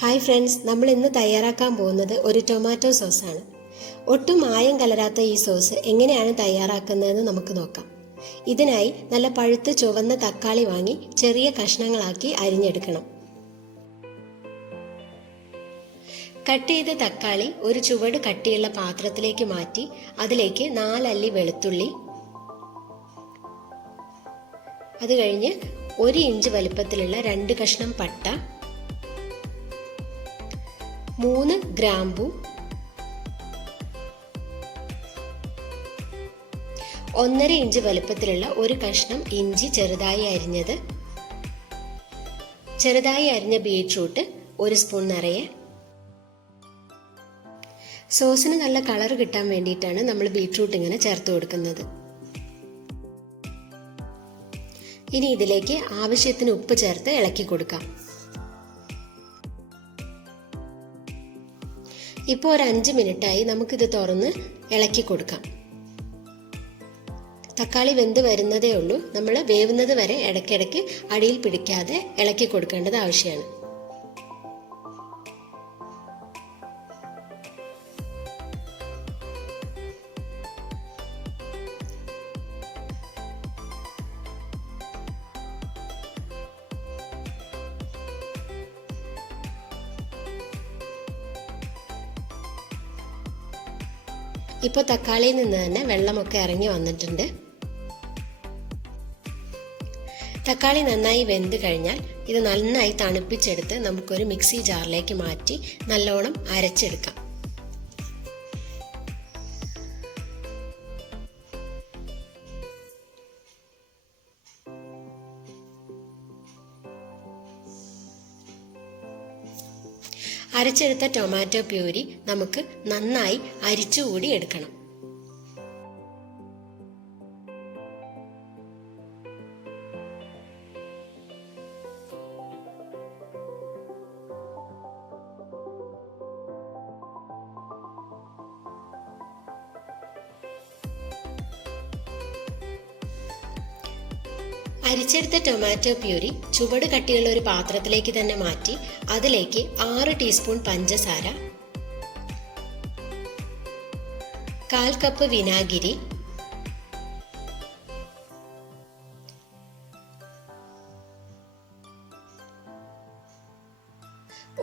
Hi friends, നമ്മൾ ഇന്ന് തയ്യാറാക്കാൻ പോകുന്നത് ഒരു ടൊമാറ്റോ സോസാണ്. ഒട്ടും മായം കലരാത്ത ഈ സോസ് എങ്ങനെയാണ് തയ്യാറാക്കുന്നതെന്ന് നമുക്ക് നോക്കാം. ഇതിനായി നല്ല പഴുത്ത് ചുവന്ന തക്കാളി വാങ്ങി ചെറിയ കഷ്ണങ്ങളാക്കി അരിഞ്ഞെടുക്കണം. കട്ട് ചെയ്ത തക്കാളി ഒരു ചുവട് കട്ടിയുള്ള പാത്രത്തിലേക്ക് മാറ്റി അതിലേക്ക് 4 അല്ലി വെളുത്തുള്ളി, അത് കഴിഞ്ഞ് 1 ഇഞ്ച് വലിപ്പത്തിലുള്ള 2 കഷ്ണം പട്ട, 3 ഗ്രാമ്പു, 1.5 ഇഞ്ച് വലിപ്പത്തിലുള്ള 1 കഷ്ണം ഇഞ്ചി ചെറുതായി അരിഞ്ഞത്, ചെറുതായി അരിഞ്ഞ ബീറ്റ്റൂട്ട് 1 സ്പൂൺ നിറയെ. സോസിന് നല്ല കളർ കിട്ടാൻ വേണ്ടിയിട്ടാണ് നമ്മൾ ബീറ്റ്റൂട്ട് ഇങ്ങനെ ചേർത്ത് കൊടുക്കുന്നത്. ഇനി ഇതിലേക്ക് ആവശ്യത്തിന് ഉപ്പ് ചേർത്ത് ഇളക്കി കൊടുക്കാം. ഇപ്പോൾ ഒരു 5 മിനിറ്റായി നമുക്കിത് തുറന്ന് ഇളക്കി കൊടുക്കാം. തക്കാളി വെന്ത് വരുന്നതേ ഉള്ളൂ. നമ്മൾ വേവുന്നത് വരെ ഇടയ്ക്കിടയ്ക്ക് അടിയിൽ പിടിക്കാതെ ഇളക്കി കൊടുക്കേണ്ടത് ആവശ്യമാണ്. ഇപ്പോൾ തക്കാളിയിൽ നിന്ന് തന്നെ വെള്ളമൊക്കെ ഇറങ്ങി വന്നിട്ടുണ്ട്. തക്കാളി നന്നായി വെന്ത് കഴിഞ്ഞാൽ ഇത് നന്നായി തണുപ്പിച്ചെടുത്ത് നമുക്കൊരു മിക്സി ജാറിലേക്ക് മാറ്റി നല്ലോണം അരച്ചെടുക്കാം. അരച്ചെടുത്ത ടൊമാറ്റോ പ്യൂരി നമുക്ക് നന്നായി അരിച്ചുകൂടി എടുക്കണം. അരിച്ചെടുത്ത ടൊമാറ്റോ പ്യൂരി ചുവട് കട്ടിയുള്ള ഒരു പാത്രത്തിലേക്ക് തന്നെ മാറ്റി അതിലേക്ക് 6 ടീസ്പൂൺ പഞ്ചസാര, 1/4 കപ്പ് വിനാഗിരി,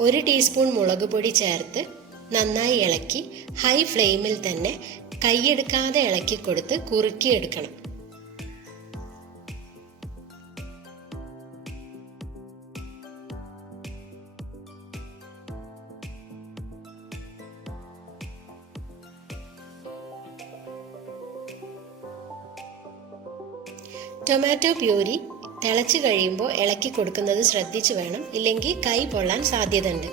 1 ടീസ്പൂൺ മുളക് പൊടി ചേർത്ത് നന്നായി ഇളക്കി ഹൈ ഫ്ലെയിമിൽ തന്നെ കൈയെടുക്കാതെ ഇളക്കി കൊടുത്ത് കുറുക്കിയെടുക്കണം. ടൊമാറ്റോ പ്യൂരി തിളച്ച് കഴിയുമ്പോൾ ഇളക്കി കൊടുക്കുന്നത് ശ്രദ്ധിച്ചു വേണം, ഇല്ലെങ്കിൽ കൈ പൊള്ളാൻ സാധ്യതയുണ്ട്.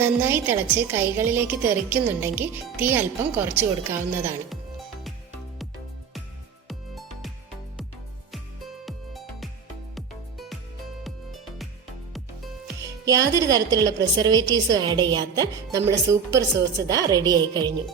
നന്നായി തിളച്ച് കൈകളിലേക്ക് തെറിക്കുന്നുണ്ടെങ്കിൽ തീ അല്പം കുറച്ച് കൊടുക്കാവുന്നതാണ്. യാതൊരു തരത്തിലുള്ള പ്രിസർവേറ്റീവ്സും ആഡ് ചെയ്യാത്ത നമ്മുടെ സൂപ്പർ സോസ് ഇതാ റെഡി ആയി കഴിഞ്ഞു.